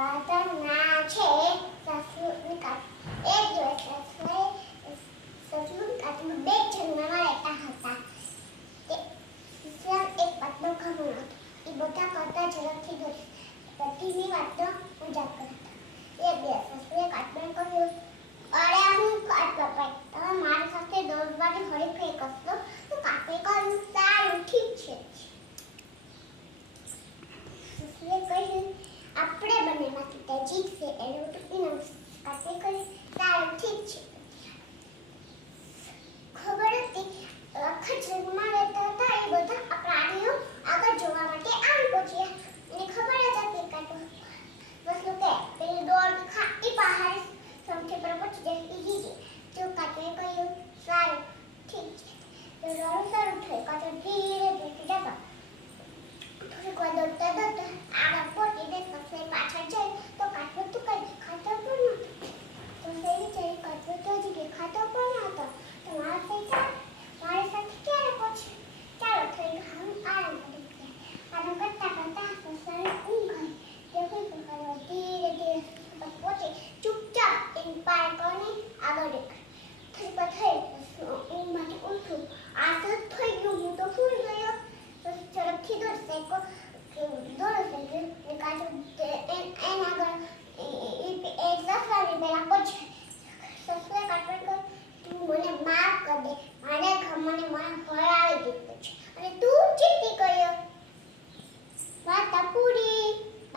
વાર્તાના છે સસલું કાચું. એક દિવસ સસલું કાચું બે જંગલમાં રહેતા હતા. તે એક વાતનો ખબર હતો. એ બધા કરતા ઝડપથી દોડે. બધીની વાતનો મજાક કરતા. એક દિવસ સસલુએ કાચબાને કહ્યું, અરે હું કાચબા, તમે મારી સાથે દોડવાની હરીફાઈ કરશો? તો કાચબાએ કહ્યું, સારું ઠીક છે. સસલુએ કહ્યું, આપણે બંનેમાંથી તે જીતશે એવું ટૂંકીને કાચબાએ કહ્યું, સારું ઠીક છે. ખબર હતી આખા જંગલમાં રહેતા હતા એ બધા પ્રાણીઓ આગળ જોવા માટે આવી પહોંચ્યા. એને ખબર જ હતી કાચબા સસલું કે પેલી દોડ ખાટી પહાડ સૌથી પર પહોંચી જાય એ જીતે. તો કાચબાએ કહ્યું, સારું ઠીક છે. દોડવાનું શરૂ થયું. કાચબા ધીરે ધીરે જતા. થોડીક વાર દોડતા દોડતા આગળ પહોંચીને સસલાએ પાછળ જઈ તો કાચબો તો કંઈ દેખાતો પણ નહોતો. તો સસલાએ કાચબો તો હજી દેખાતો પણ નહોતો. તો મારી સાથે ક્યારે પહોંચ્યો? ચાલો થોડી આરામ કરી લઈએ. આરામ કરતા કરતા સસલાને ઊંઘ આવી. તે ધીરે ધીરે પહોંચી ચૂપચાપ એની પાર કરીને આગળ નીકળી. થોડીક ઊંઘમાંથી ઉઠ્યું. આ તો થઈ ગયું, હું તો ભૂલી ગયો. તો ઝડપથી દોડશે કાચબો